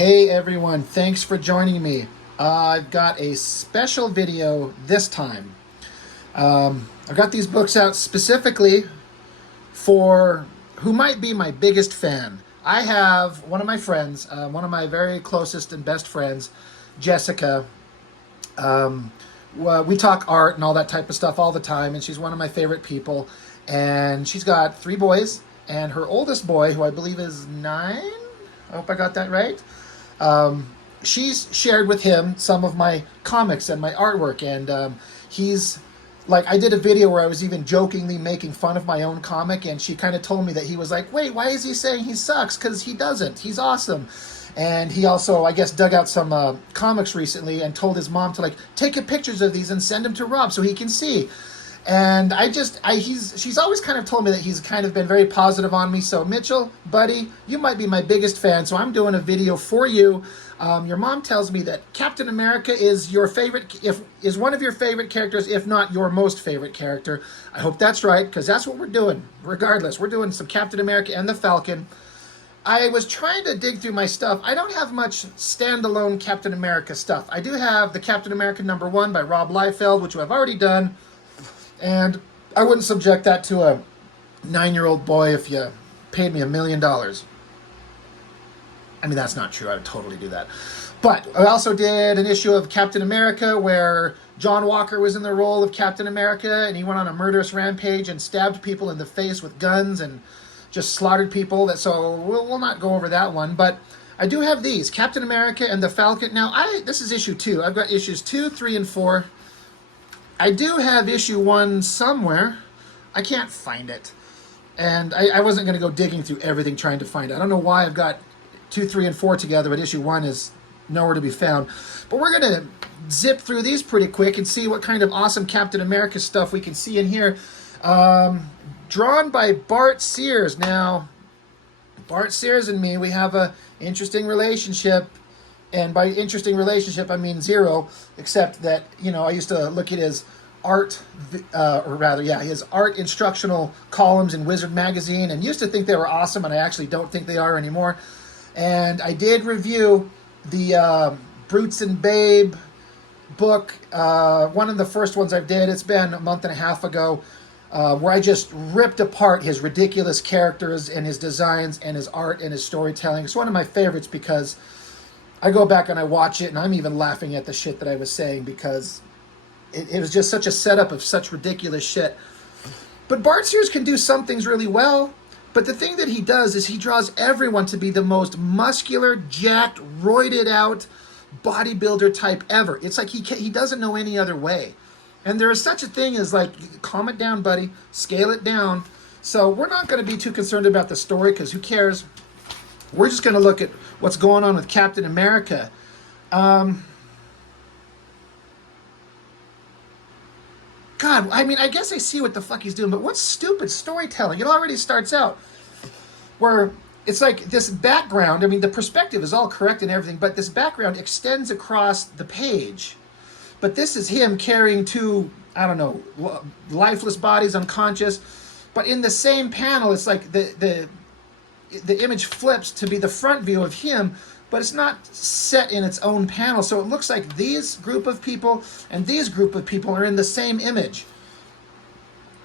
Hey everyone, thanks for joining me. I've got a special video this time. I've got these books out specifically for who might be my biggest fan. I have one of my friends, one of my very closest and best friends, Jessica. We talk art and all that type of stuff all the time, and she's one of my favorite people. And she's got 3 boys, and her oldest boy, who I believe is 9, I hope I got that right. She's shared with him some of my comics and my artwork, and he's like, I did a video where I was even jokingly making fun of my own comic, and she kind of told me that he was like, wait, why is he saying he sucks? Because he doesn't. He's awesome. And he also, I guess, dug out some comics recently and told his mom to like take pictures of these and send them to Rob so he can see. And she's always kind of told me that he's kind of been very positive on me. So Mitchell, buddy, you might be my biggest fan. So I'm doing a video for you. Your mom tells me that Captain America is your favorite, is one of your favorite characters, if not your most favorite character. I hope that's right, because that's what we're doing. Regardless, we're doing some Captain America and the Falcon. I was trying to dig through my stuff. I don't have much standalone Captain America stuff. I do have the Captain America #1 by Rob Liefeld, which I've already done. And I wouldn't subject that to a 9-year-old boy if you paid me $1 million. I mean, that's not true. I would totally do that. But I also did an issue of Captain America where John Walker was in the role of Captain America, and he went on a murderous rampage and stabbed people in the face with guns and just slaughtered people. So we'll not go over that one. But I do have these, Captain America and the Falcon. Now, this is issue 2. I've got issues 2, 3, and 4. I do have issue 1 somewhere. I can't find it. And I wasn't going to go digging through everything trying to find it. I don't know why I've got 2, 3, and 4 together, but issue 1 is nowhere to be found. But we're going to zip through these pretty quick and see what kind of awesome Captain America stuff we can see in here. Drawn by Bart Sears. Now, Bart Sears and me, we have a interesting relationship. And by interesting relationship, I mean 0, except that, you know, I used to look at his art, his art instructional columns in Wizard magazine, and used to think they were awesome, and I actually don't think they are anymore. And I did review the Brutes and Babe book, one of the first ones I did. It's been a month and a half ago, where I just ripped apart his ridiculous characters and his designs and his art and his storytelling. It's one of my favorites because I go back and I watch it, and I'm even laughing at the shit that I was saying because it was just such a setup of such ridiculous shit. But Bart Sears can do some things really well, but the thing that he does is he draws everyone to be the most muscular, jacked, roided out bodybuilder type ever. It's like he doesn't know any other way. And there is such a thing as like, calm it down, buddy, scale it down. So we're not going to be too concerned about the story because who cares? We're just going to look at what's going on with Captain America. God, I mean, I guess I see what the fuck he's doing, but what stupid storytelling. It already starts out where it's like this background. I mean, the perspective is all correct and everything, but this background extends across the page. But this is him carrying 2, I don't know, lifeless bodies, unconscious. But in the same panel, it's like the image flips to be the front view of him, but it's not set in but own panel. So it looks like these group of people and these group of people are in the same image.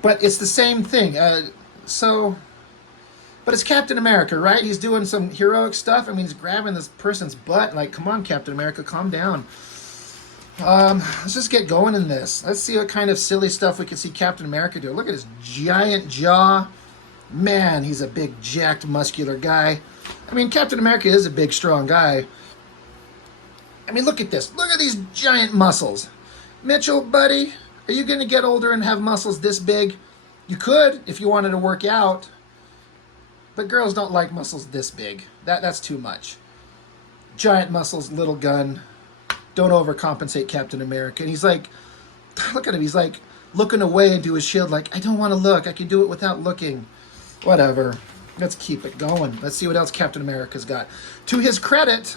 But it's the same thing. But it's Captain America, right? He's doing some heroic stuff. I mean, he's grabbing this person's butt. Like, come on, Captain America, calm down. Let's just get going in this. Let's see what kind of silly stuff we can see Captain America do. Look at his giant jaw. Man, he's a big, jacked, muscular guy. I mean, Captain America is a big, strong guy. I mean, look at this. Look at these giant muscles. Mitchell, buddy, are you going to get older and have muscles this big? You could if you wanted to work out. But girls don't like muscles this big. That's too much. Giant muscles, little gun. Don't overcompensate, Captain America. And he's like, look at him. He's like looking away into his shield like, I don't want to look. I can do it without looking. Whatever. Let's keep it going. Let's see what else Captain America's got. To his credit,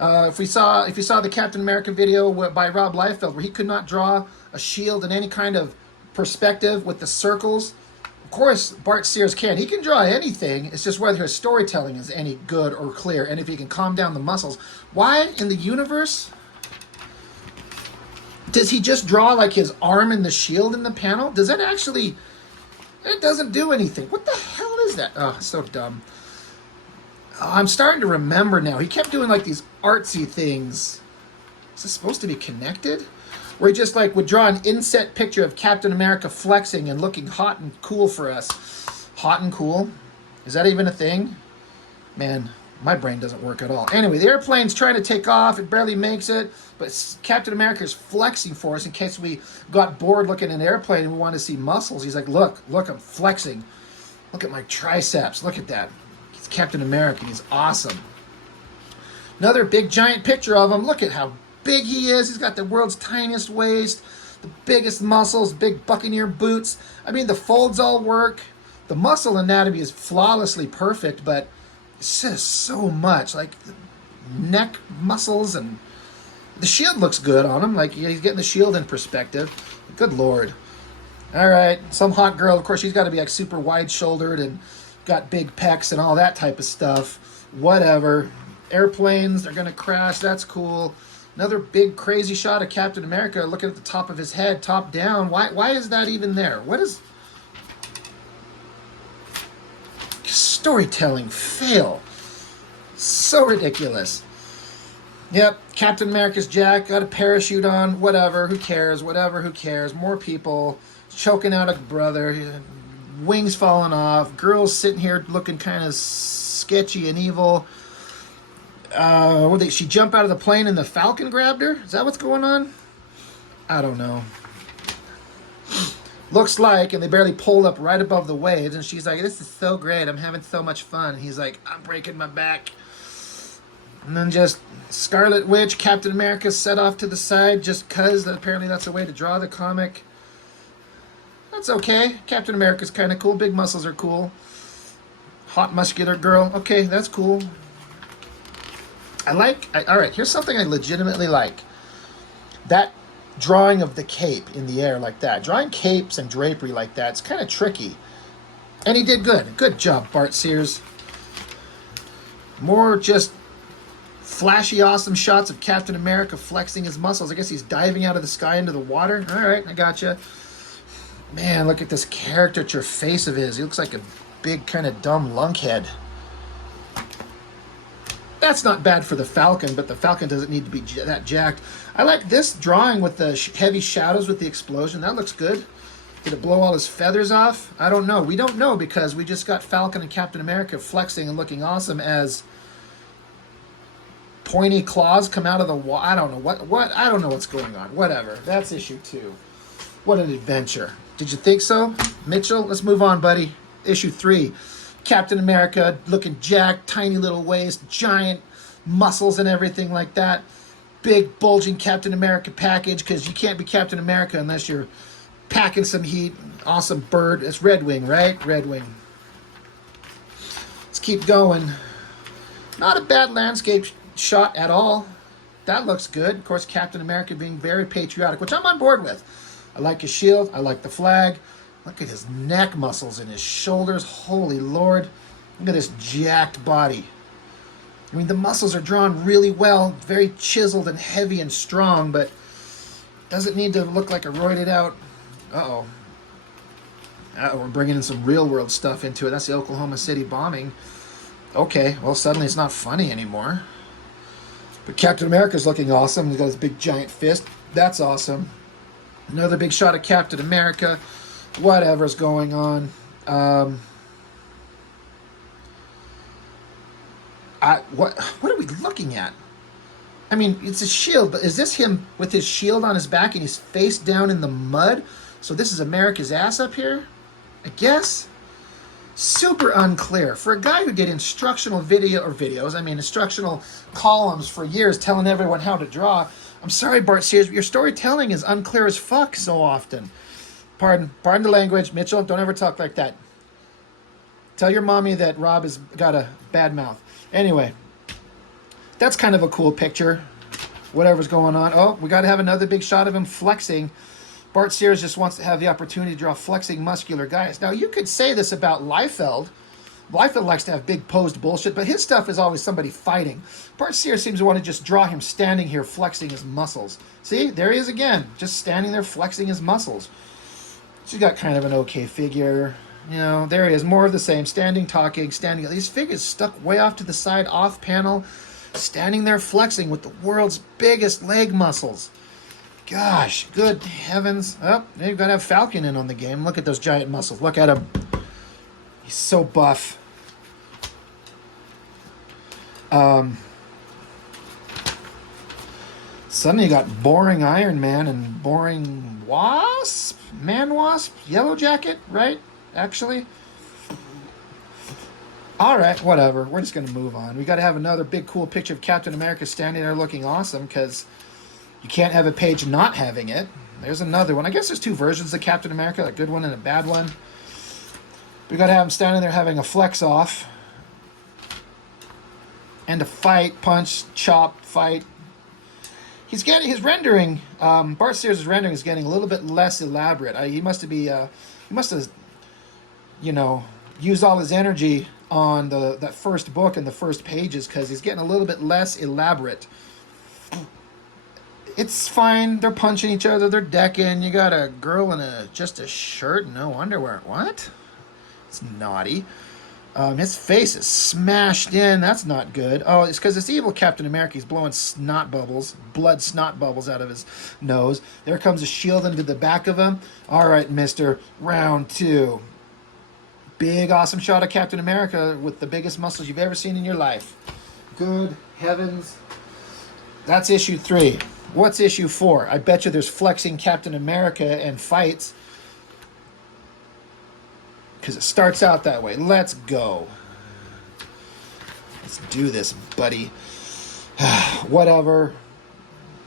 if you saw the Captain America video by Rob Liefeld, where he could not draw a shield in any kind of perspective with the circles Of course, Bart Sears can. He can draw anything. It's just whether his storytelling is any good or clear, and if he can calm down the muscles. Why in the universe does he just draw like his arm and the shield in the panel? Does that actually... It doesn't do anything. What the hell is that? Oh, it's so dumb. Oh, I'm starting to remember now. He kept doing like these artsy things. Is this supposed to be connected? Where he just like would draw an inset picture of Captain America flexing and looking hot and cool for us. Hot and cool? Is that even a thing? Man, my brain doesn't work at all. Anyway, the airplane's trying to take off. It barely makes it. But Captain America's flexing for us in case we got bored looking at an airplane and we want to see muscles. He's like, look, I'm flexing. Look at my triceps. Look at that. He's Captain America. He's awesome. Another big giant picture of him. Look at how big he is. He's got the world's tiniest waist, the biggest muscles, big buccaneer boots. I mean, the folds all work. The muscle anatomy is flawlessly perfect, but it's just so much. Like the neck muscles, and the shield looks good on him. Like he's getting the shield in perspective. Good Lord. All right, some hot girl. Of course, she's got to be like super wide-shouldered and got big pecs and all that type of stuff. Whatever. Airplanes, they're going to crash. That's cool. Another big crazy shot of Captain America looking at the top of his head, top down. Why is that even there? What is... Storytelling fail. So ridiculous. Yep, Captain America's Jack, got a parachute on, whatever, who cares, whatever, who cares. More people choking out a brother, wings falling off, girls sitting here looking kind of sketchy and evil. She jump out of the plane and the Falcon grabbed her? Is that what's going on? I don't know. Looks like, and they barely pulled up right above the waves, and she's like, this is so great, I'm having so much fun. And he's like, I'm breaking my back. And then just Scarlet Witch, Captain America set off to the side just because apparently that's the way to draw the comic. That's okay. Captain America's kind of cool. Big muscles are cool. Hot, muscular girl. Okay, that's cool. All right, here's something I legitimately like. That drawing of the cape in the air like that. Drawing capes and drapery like that, it's kind of tricky. And he did good. Good job, Bart Sears. More just flashy, awesome shots of Captain America flexing his muscles. I guess he's diving out of the sky into the water. All right, I gotcha. Man, look at this caricature face of his. He looks like a big kind of dumb lunkhead. That's not bad for the Falcon, but the Falcon doesn't need to be that jacked. I like this drawing with the heavy shadows with the explosion. That looks good. Did it blow all his feathers off? I don't know. We don't know because we just got Falcon and Captain America flexing and looking awesome as pointy claws come out of the wall. I don't know what. I don't know what's going on. Whatever. That's issue 2. What an adventure. Did you think so, Mitchell? Let's move on, buddy. Issue 3. Captain America looking jacked, tiny little waist, giant muscles and everything like that. Big bulging Captain America package because you can't be Captain America unless you're packing some heat. Awesome bird. It's Red Wing, right? Red Wing. Let's keep going. Not a bad landscape shot at all. That looks good. Of course, Captain America being very patriotic, which I'm on board with. I like his shield. I like the flag. Look at his neck muscles and his shoulders. Holy Lord. Look at this jacked body. I mean, the muscles are drawn really well. Very chiseled and heavy and strong, but doesn't need to look like a roided out... Uh-oh. We're bringing in some real world stuff into it. That's the Oklahoma City bombing. Okay, well, suddenly it's not funny anymore. But Captain America's looking awesome. He's got his big giant fist. That's awesome. Another big shot of Captain America. Whatever's going on. What are we looking at? I mean, it's a shield, but is this him with his shield on his back and he's face down in the mud? So this is America's ass up here? I guess? Super unclear. For a guy who did instructional instructional columns for years telling everyone how to draw, I'm sorry, Bart Sears, but your storytelling is unclear as fuck so often. Pardon the language. Mitchell, don't ever talk like that. Tell your mommy that Rob has got a bad mouth. Anyway, that's kind of a cool picture. Whatever's going on. Oh, we got to have another big shot of him flexing. Bart Sears just wants to have the opportunity to draw flexing muscular guys. Now, you could say this about Liefeld. Liefeld likes to have big posed bullshit, but his stuff is always somebody fighting. Bart Sears seems to want to just draw him standing here flexing his muscles. See, there he is again, just standing there flexing his muscles. She's got kind of an okay figure. You know, there he is, more of the same, standing, talking, standing. These figures stuck way off to the side, off panel, standing there flexing with the world's biggest leg muscles. Gosh, good heavens. Oh, you've got to have Falcon in on the game. Look at those giant muscles. Look at him. He's so buff. Suddenly you got boring Iron Man and boring Wasp? Man Wasp? Yellow Jacket, right? Actually. Alright, whatever. We're just going to move on. We got to have another big cool picture of Captain America standing there looking awesome, because you can't have a page not having it. There's another one. I guess there's two versions of Captain America, a good one and a bad one. We got to have him standing there having a flex off. And a fight, punch, chop, fight. He's getting his rendering. Bart Sears' rendering is getting a little bit less elaborate. He must have, you know, used all his energy on that first book and the first pages, because he's getting a little bit less elaborate. It's fine. They're punching each other. They're decking. You got a girl in just a shirt and no underwear. What? It's naughty. His face is smashed in. That's not good. Oh, it's because it's evil Captain America. He's blowing snot bubbles, blood snot bubbles out of his nose. There comes a shield into the back of him. All right, mister. Round two. Big, awesome shot of Captain America with the biggest muscles you've ever seen in your life. Good heavens. That's issue 3. What's issue 4? I bet you there's flexing Captain America and fights, because it starts out that way. Let's go. Let's do this, buddy. Whatever.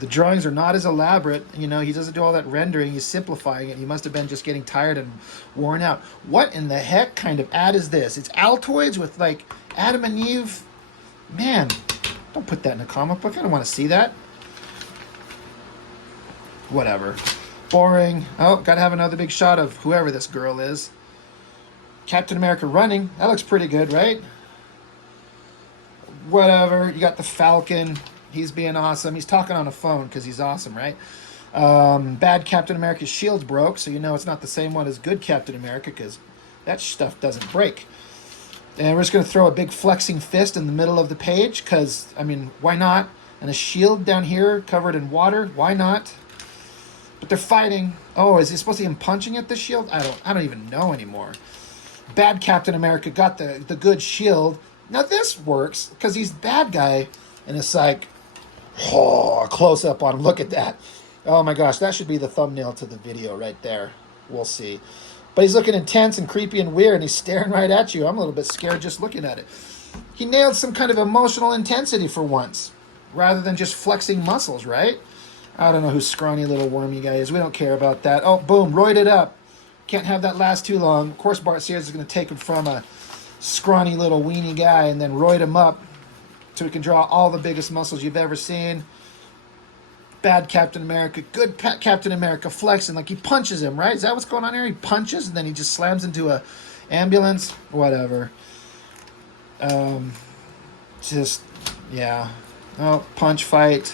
The drawings are not as elaborate. You know, he doesn't do all that rendering. He's simplifying it. He must have been just getting tired and worn out. What in the heck kind of ad is this? It's Altoids with, like, Adam and Eve. Man, don't put that in a comic book. I don't want to see that. Whatever. Boring. Oh, got to have another big shot of whoever this girl is. Captain America running. That looks pretty good, right? Whatever. You got the Falcon. He's being awesome. He's talking on a phone because he's awesome, right? Bad Captain America's shield broke, so you know it's not the same one as good Captain America, because that stuff doesn't break. And we're just going to throw a big flexing fist in the middle of the page, because, I mean, why not? And a shield down here covered in water. Why not? But they're fighting. Oh, is he supposed to be him punching at the shield? I don't even know anymore. Bad Captain America got the good shield. Now this works because he's bad guy, and it's like, oh, close up on him. Look at that. Oh my gosh, that should be the thumbnail to the video right there. We'll see. But he's looking intense and creepy and weird, and he's staring right at you. I'm a little bit scared just looking at it. He nailed some kind of emotional intensity for once, rather than just flexing muscles, right? I don't know who scrawny little wormy guy is. We don't care about that. Oh, boom, roided up. Can't have that last too long. Of course, Bart Sears is going to take him from a scrawny little weenie guy and then roid him up so he can draw all the biggest muscles you've ever seen. Bad Captain America, good Captain America flexing like he punches him, right? Is that what's going on here? He punches and then he just slams into a ambulance. Whatever. Just, yeah. Oh, punch, fight,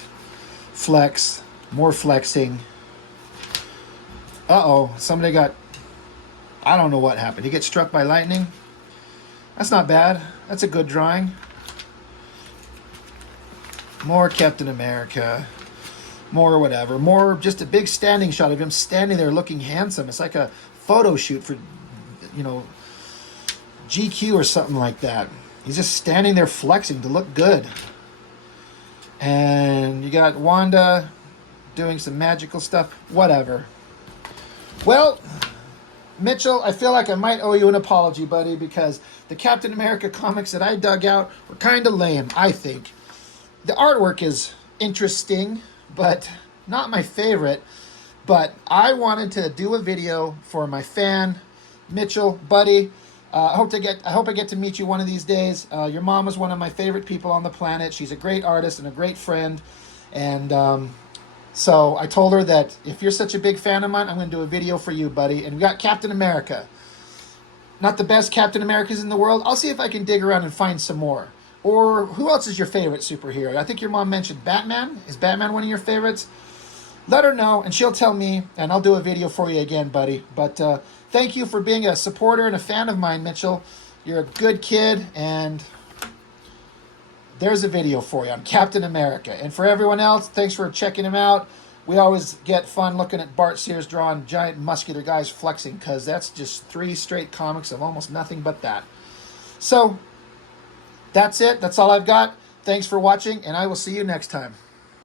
flex, more flexing. Uh-oh, somebody got, I don't know what happened. He gets struck by lightning. That's not bad. That's a good drawing. More Captain America. More whatever. More just a big standing shot of him standing there looking handsome. It's like a photo shoot for, you know, GQ or something like that. He's just standing there flexing to look good. And you got Wanda doing some magical stuff. Whatever. Well, Mitchell, I feel like I might owe you an apology, buddy, because the Captain America comics that I dug out were kind of lame, I think. The artwork is interesting, but not my favorite. But I wanted to do a video for my fan, Mitchell, buddy. I hope I get to meet you one of these days. Your mom is one of my favorite people on the planet. She's a great artist and a great friend. And So I told her that if you're such a big fan of mine, I'm going to do a video for you, buddy. And we got Captain America. Not the best Captain Americas in the world. I'll see if I can dig around and find some more. Or who else is your favorite superhero? I think your mom mentioned Batman. Is Batman one of your favorites? Let her know, and she'll tell me, and I'll do a video for you again, buddy. But thank you for being a supporter and a fan of mine, Mitchell. You're a good kid, and there's a video for you on Captain America. And for everyone else, thanks for checking him out. We always get fun looking at Bart Sears drawing giant muscular guys flexing, because that's just 3 straight comics of almost nothing but that. So, that's it. That's all I've got. Thanks for watching, and I will see you next time.